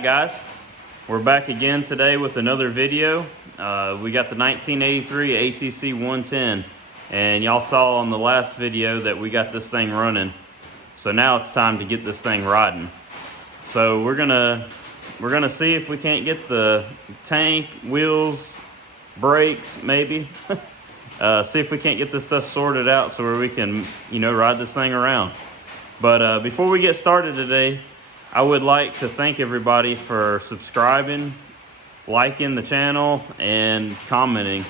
back, guys. We're back again today with another video. We got the 1983 atc110, and y'all saw on the last video that we got this thing running. So now it's time to get this thing riding. So we're gonna see if we can't get the tank, wheels, brakes, maybe. See if we can't get this stuff sorted out so where we can, ride this thing around. But before we get started today, I would like to thank everybody for subscribing, liking the channel, and commenting.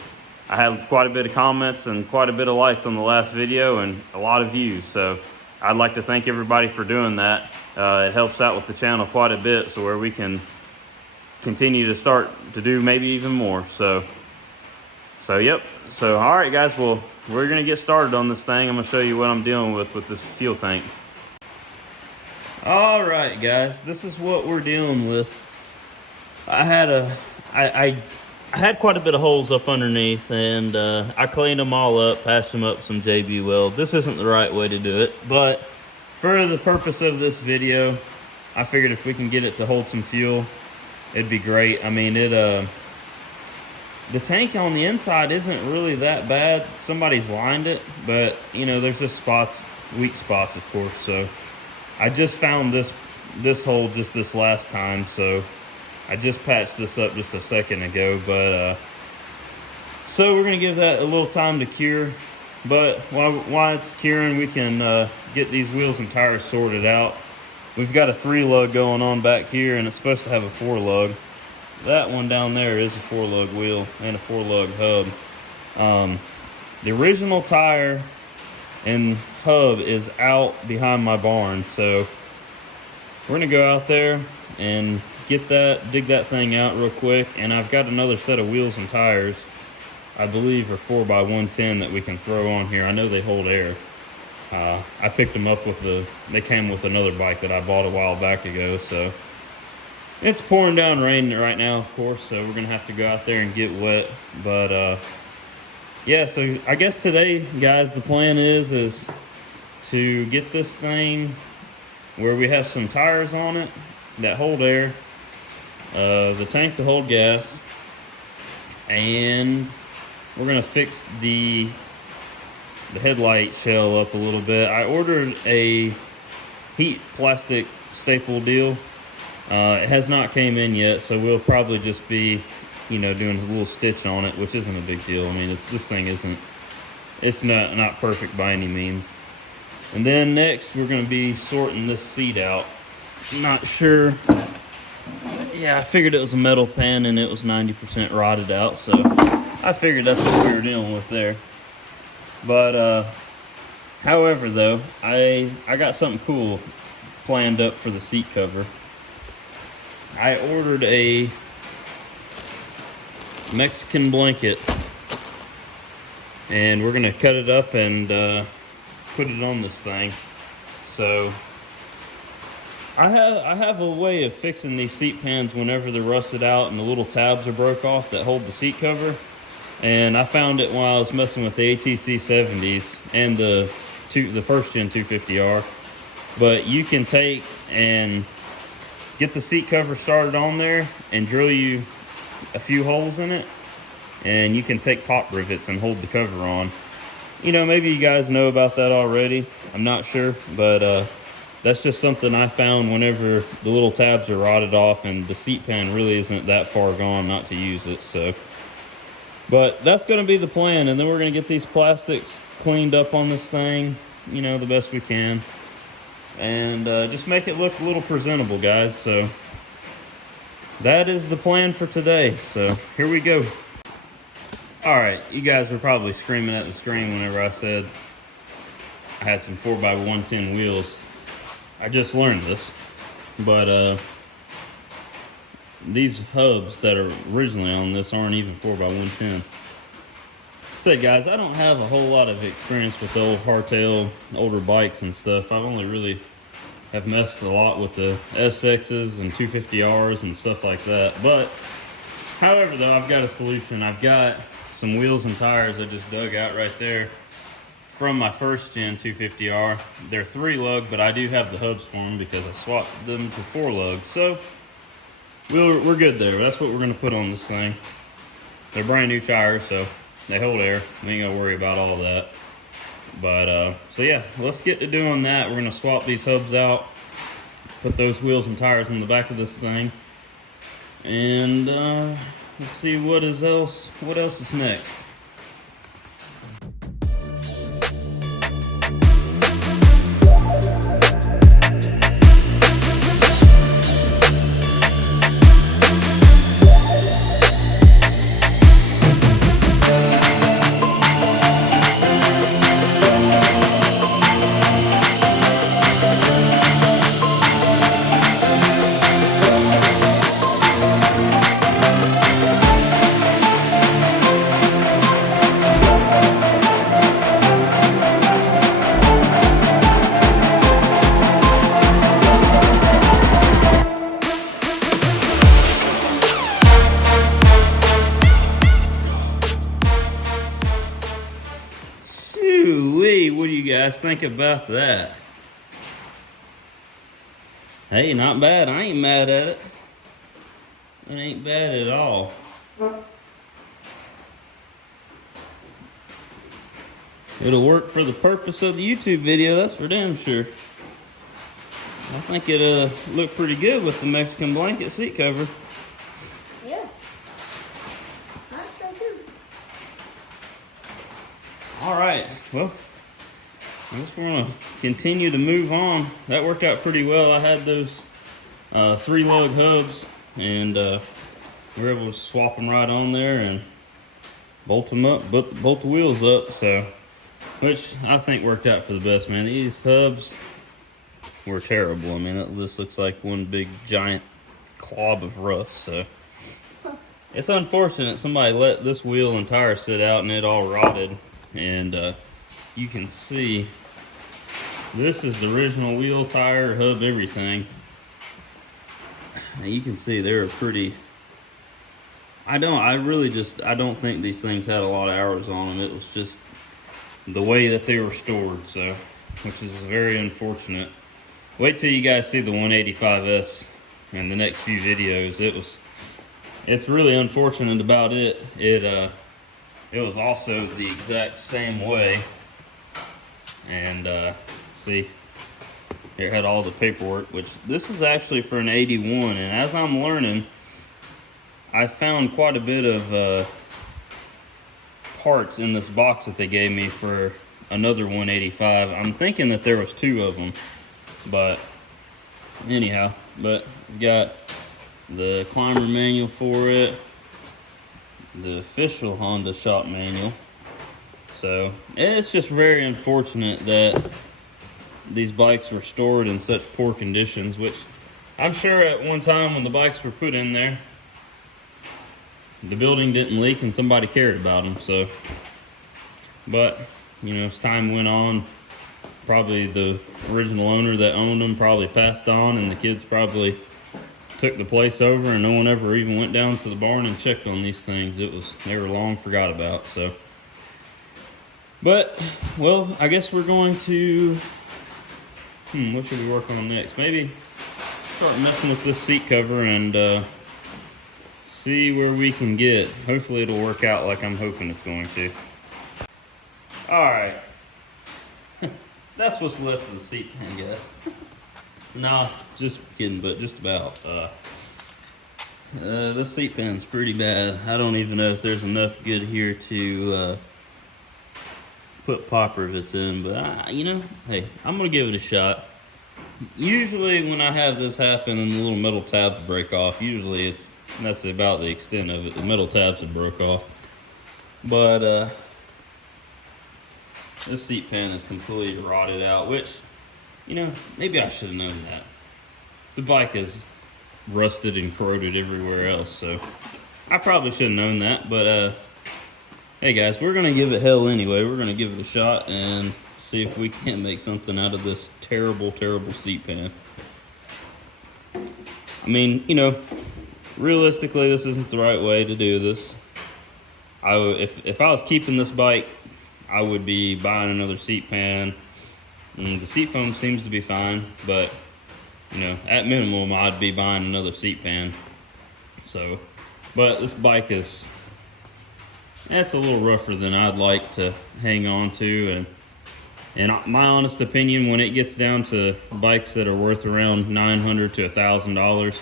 I had quite a bit of comments and quite a bit of likes on the last video and a lot of views. So I'd like to thank everybody for doing that. It helps out with the channel quite a bit, so where we can continue to start to do maybe even more. So yep. So all right, guys. Well, we're gonna get started on this thing. I'm gonna show you what I'm dealing with this fuel tank. All right, guys. This is what we're dealing with. I had quite a bit of holes up underneath, and I cleaned them all up, patched them up some JB weld. This isn't the right way to do it, but for the purpose of this video, I figured if we can get it to hold some fuel, it'd be great. I mean, the tank on the inside isn't really that bad. Somebody's lined it, but there's just spots, weak spots, of course. So I just found this hole just this last time, so I just patched this up just a second ago. But so we're gonna give that a little time to cure. But while it's curing, we can get these wheels and tires sorted out. We've got a 3-lug going on back here, and it's supposed to have a 4-lug. That one down there is a 4-lug wheel and a 4-lug hub. The original tire and hub is out behind my barn, so we're gonna go out there and dig that thing out real quick. And I've got another set of wheels and tires, I believe are 4x110, that we can throw on here. I know they hold air. I picked them up they came with another bike that I bought a while back ago. So it's pouring down rain right now, of course, so we're gonna have to go out there and get wet. But yeah, so I guess today, guys, the plan is to get this thing where we have some tires on it that hold air, the tank to hold gas, and we're gonna fix the headlight shell up a little bit. I ordered a heat plastic staple deal. It has not came in yet, so we'll probably just be, doing a little stitch on it, which isn't a big deal. I mean, this thing it's not perfect by any means. And then next, we're going to be sorting this seat out. I'm not sure. Yeah, I figured it was a metal pan, and it was 90% rotted out, so I figured that's what we were dealing with there. But however, though, I got something cool planned up for the seat cover. I ordered a Mexican blanket, and we're gonna cut it up and put it on this thing. So I have a way of fixing these seat pans whenever they're rusted out and the little tabs are broke off that hold the seat cover. And I found it while I was messing with the atc70s and the first gen 250R. But you can take and get the seat cover started on there and drill you a few holes in it, and you can take pop rivets and hold the cover on. Maybe you guys know about that already. I'm not sure, but that's just something I found whenever the little tabs are rotted off and the seat pan really isn't that far gone not to use it. So, but that's going to be the plan, and then we're going to get these plastics cleaned up on this thing, the best we can, and just make it look a little presentable, guys. So that is the plan for today. So here we go. All right, you guys were probably screaming at the screen whenever I said I had some 4x110 wheels. I just learned this, but these hubs that are originally on this aren't even 4x110. Said, guys, I don't have a whole lot of experience with the old hardtail, older bikes and stuff. I've only really have messed a lot with the SXs and 250Rs and stuff like that. But however, though, I've got a solution. I've got some wheels and tires I just dug out right there from my first gen 250R. They're 3-lug, but I do have the hubs for them because I swapped them to 4 lugs. So we're good there. That's what we're gonna put on this thing. They're brand new tires, so they hold air. We ain't gotta worry about all that. But so yeah, let's get to doing that. We're gonna swap these hubs out, put those wheels and tires on the back of this thing, and let's see what else is next. What do you guys think about that? Hey, not bad. I ain't mad at it. It ain't bad at all. It'll work for the purpose of the YouTube video, that's for damn sure. I think it looked pretty good with the Mexican blanket seat cover. Yeah. I think so too. Alright, well, I guess we're gonna continue to move on. That worked out pretty well. I had those 3-lug hubs, and we were able to swap them right on there and bolt them up, bolt the wheels up, so, which I think worked out for the best, man. These hubs were terrible. I mean, it just looks like one big giant clob of rust, so. It's unfortunate somebody let this wheel and tire sit out and it all rotted, and you can see this is the original wheel, tire, hub, everything. And you can see they're pretty. I don't think these things had a lot of hours on them. It was just the way that they were stored, so, which is very unfortunate. Wait till you guys see the 185S in the next few videos. It's really unfortunate about it. It was also the exact same way, and see, here had all the paperwork, which this is actually for an 81, and as I'm learning, I found quite a bit of parts in this box that they gave me for another 185. I'm thinking that there was 2 of them, but anyhow, but we've got the climber manual for it, the official Honda shop manual. So it's just very unfortunate that these bikes were stored in such poor conditions, which I'm sure at one time when the bikes were put in there, the building didn't leak and somebody cared about them. So, but you know, as time went on, probably the original owner that owned them probably passed on, and the kids probably took the place over, and no one ever even went down to the barn and checked on these things. They were long forgot about. So, but well, I guess we're going to what should we work on next? Maybe start messing with this seat cover and see where we can get. Hopefully it'll work out like I'm hoping it's going to. Alright. That's what's left of the seat pan, guys. No, just kidding, but just about. This seat pan's pretty bad. I don't even know if there's enough good here to put pop rivets in, but you know, hey, I'm gonna give it a shot. Usually when I have this happen and the little metal tabs break off, usually that's about the extent of it. The metal tabs have broke off, but this seat pan is completely rotted out, which, you know, maybe I should have known that. The bike is rusted and corroded everywhere else, so I probably should have known that, but hey guys, we're gonna give it hell anyway. We're gonna give it a shot and see if we can make something out of this terrible, terrible seat pan. I mean, you know, realistically, this isn't the right way to do this. If I was keeping this bike, I would be buying another seat pan. And the seat foam seems to be fine, but you know, at minimum, I'd be buying another seat pan So, but this bike is, that's a little rougher than I'd like to hang on to, and my honest opinion, when it gets down to bikes that are worth around $900 to $1,000,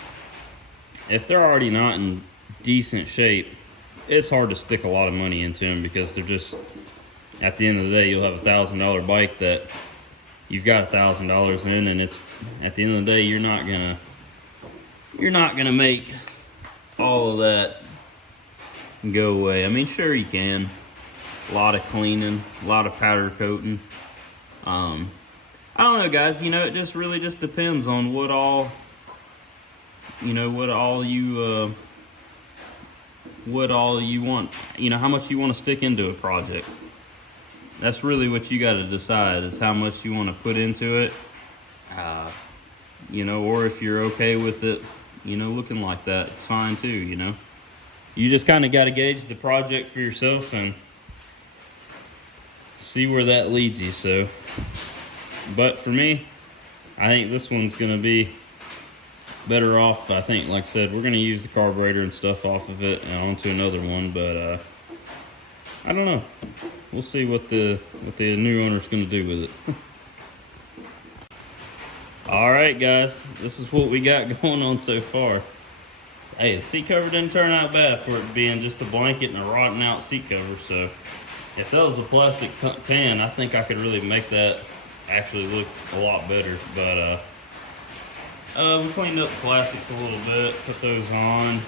if they're already not in decent shape, it's hard to stick a lot of money into them, because they're just, at the end of the day, you'll have a $1,000 bike that you've got $1,000 in, and it's, at the end of the day, you're not gonna make all of that go away. I mean, sure you can. A lot of cleaning, a lot of powder coating. I don't know, guys. You know, it just really just depends on what all you want. You know, how much you want to stick into a project. That's really what you got to decide, is how much you want to put into it. You know, or if you're okay with it, you know, looking like that, it's fine too. You know, you just kind of got to gauge the project for yourself and see where that leads you. So, but for me, I think this one's gonna be better off. I think, like I said, we're gonna use the carburetor and stuff off of it and onto another one, but I don't know. We'll see what the new owner's gonna do with it. All right, guys, this is what we got going on so far. Hey, the seat cover didn't turn out bad for it being just a blanket and a rotten out seat cover. So if that was a plastic pan, I think I could really make that actually look a lot better. But we cleaned up the plastics a little bit, put those on.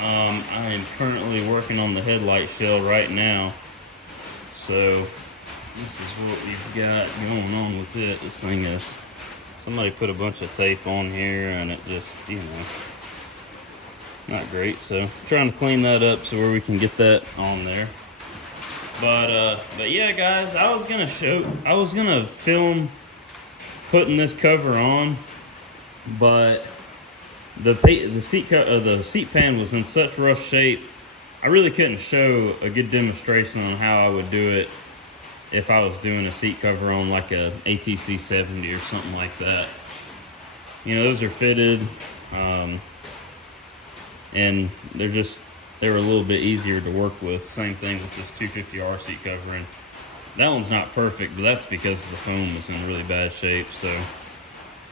I am currently working on the headlight shell right now. So this is what we've got going on with it. This thing is, somebody put a bunch of tape on here and it just, you know, not great. So I'm trying to clean that up so where we can get that on there. But yeah, guys, I was gonna film putting this cover on, but the seat pan was in such rough shape, I really couldn't show a good demonstration on how I would do it if I was doing a seat cover on like a atc110 or something like that. You know, those are fitted, and they were a little bit easier to work with. Same thing with this 250R seat covering. That one's not perfect, but that's because the foam was in really bad shape. So,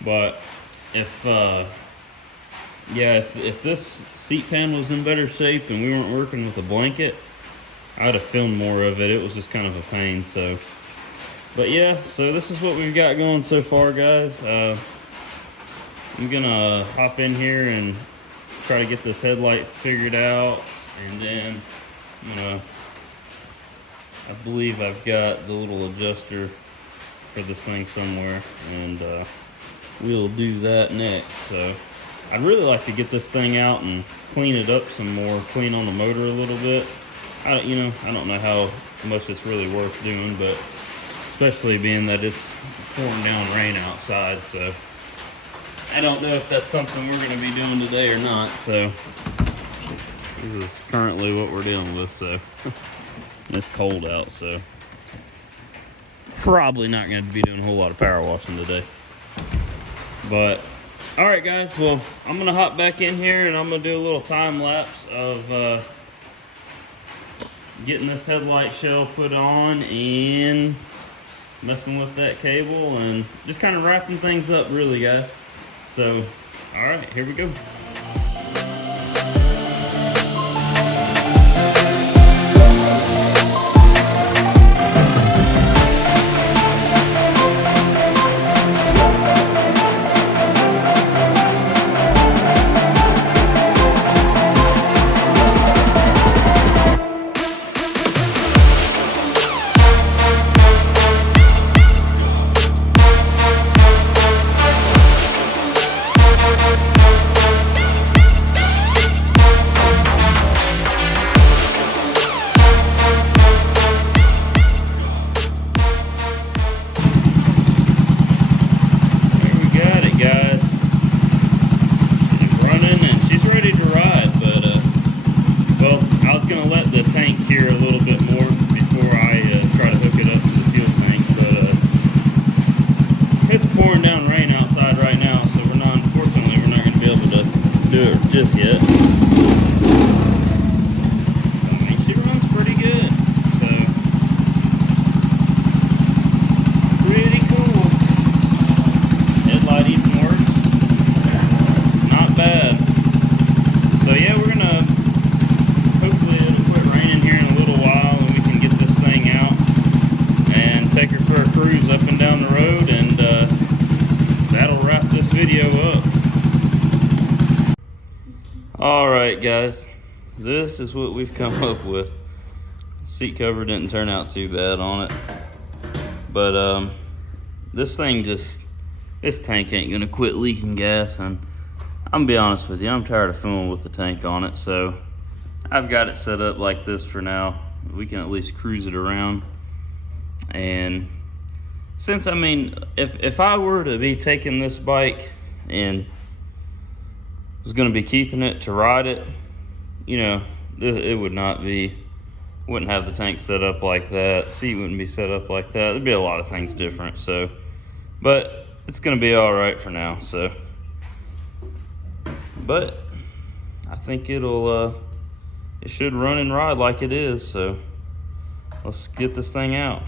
but if this seat pan was in better shape and we weren't working with a blanket, I'd have filmed more of it. It was just kind of a pain. So, but yeah, so this is what we've got going so far, guys. I'm gonna hop in here and try to get this headlight figured out, and then, you know, I believe I've got the little adjuster for this thing somewhere, and we'll do that next. So I'd really like to get this thing out and clean it up some more, clean on the motor a little bit. I don't know how much it's really worth doing, but especially being that it's pouring down rain outside, so I don't know if that's something we're going to be doing today or not. So this is currently what we're dealing with. So it's cold out, so probably not going to be doing a whole lot of power washing today. But all right, guys, well, I'm going to hop back in here and I'm going to do a little time lapse of getting this headlight shell put on and messing with that cable and just kind of wrapping things up, really, guys. So, all right, here we go. right, guys, this is what we've come up with. Seat cover didn't turn out too bad on it, but this thing just, this tank ain't gonna quit leaking gas, and I'm gonna be honest with you, I'm tired of fooling with the tank on it, so I've got it set up like this for now. We can at least cruise it around. And since, I mean, if I were to be taking this bike and was gonna be keeping it to ride it, you know, it would not be, wouldn't have the tank set up like that, seat wouldn't be set up like that, there'd be a lot of things different. So, but it's gonna be all right for now. So, but I think it should run and ride like it is. So let's get this thing out.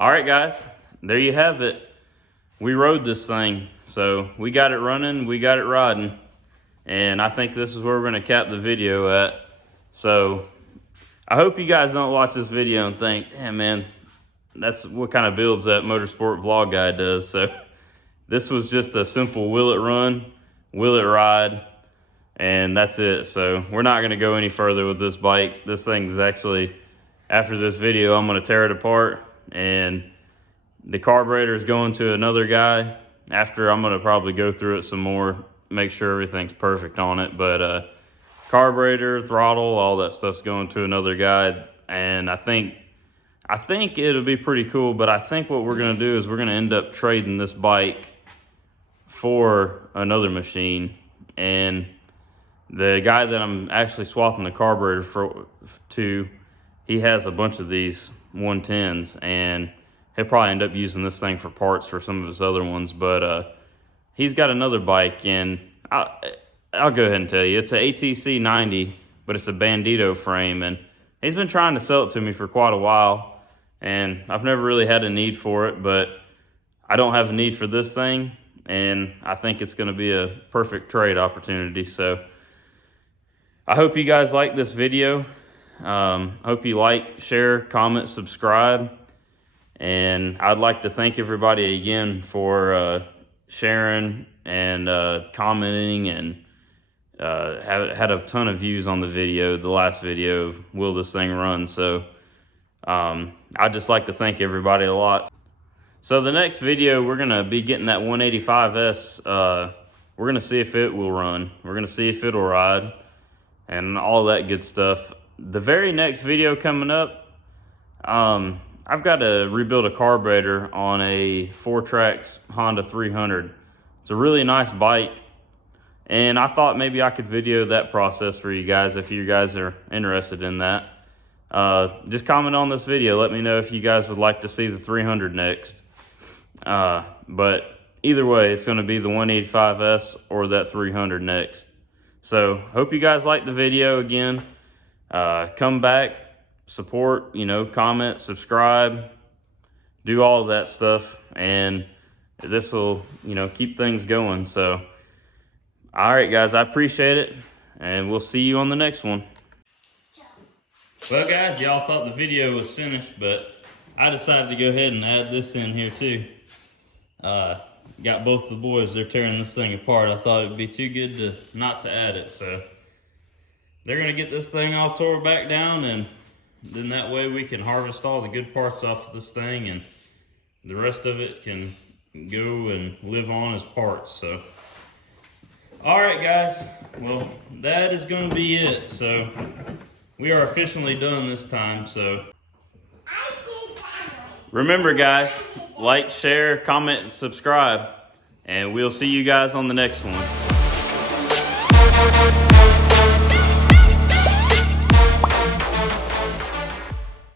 All right, guys, there you have it. We rode this thing, so we got it running, we got it riding, and I think this is where we're gonna cap the video at. So I hope you guys don't watch this video and think, damn man, that's what kind of builds that motorsport vlog guy does. So this was just a simple will it run, will it ride, and that's it. So we're not gonna go any further with this bike. This thing's actually, after this video, I'm gonna tear it apart, and the carburetor is going to another guy. After, I'm gonna probably go through it some more, make sure everything's perfect on it. But carburetor, throttle, all that stuff's going to another guy. And I think it'll be pretty cool. But I think what we're gonna do is we're gonna end up trading this bike for another machine. And the guy that I'm actually swapping the carburetor to, he has a bunch of these 110s, and he'll probably end up using this thing for parts for some of his other ones. But he's got another bike, and I'll go ahead and tell you, it's an atc110, but it's a Bandito frame, and he's been trying to sell it to me for quite a while, and I've never really had a need for it. But I don't have a need for this thing, and I think it's going to be a perfect trade opportunity. So I hope you guys like this video. Hope you like, share, comment, subscribe. And I'd like to thank everybody again for sharing and commenting, and had a ton of views on the video, the last video of will this thing run. So I'd just like to thank everybody a lot. So the next video, we're gonna be getting that 185S. We're gonna see if it will run. We're gonna see if it'll ride and all that good stuff. The very next video coming up, I've got to rebuild a carburetor on a 4Trax Honda 300. It's a really nice bike, and I thought maybe I could video that process for you guys if you guys are interested in that. Just comment on this video, let me know if you guys would like to see the 300 next. But either way, it's going to be the 185S or that 300 next. So hope you guys like the video again. Come back, support, comment, subscribe, do all of that stuff, and this will, you know, keep things going. So, all right, guys, I appreciate it, and we'll see you on the next one. Well, guys, y'all thought the video was finished, but I decided to go ahead and add this in here too. Got both the boys, they're tearing this thing apart. I thought it'd be too good to not to add it, so they're gonna get this thing all tore back down, and then that way we can harvest all the good parts off of this thing, and the rest of it can go and live on as parts. So, all right, guys, well, that is gonna be it. So we are officially done this time. So remember, guys, like, share, comment, and subscribe, and we'll see you guys on the next one.